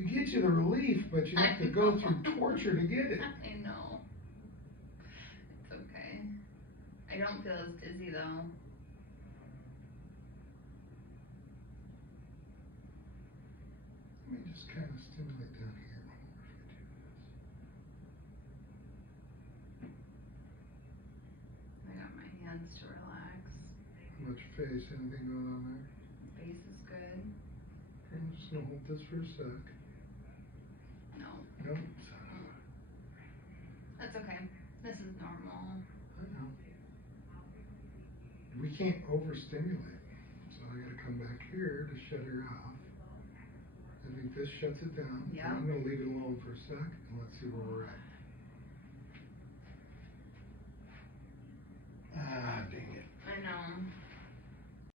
We get you the relief, but you have to go through torture to get it. I know. It's okay. I don't feel as dizzy though. Let me just kind of stimulate down here. I wonder if I do this. I got my hands to relax. How much face? Anything going on there? Face is good. I'm just gonna hold this for a sec. No. Nope. That's okay. This is normal. I know. We can't overstimulate, so I gotta come back here to shut her off. I think this shuts it down. Yeah. I'm gonna leave it alone for a sec, and let's see where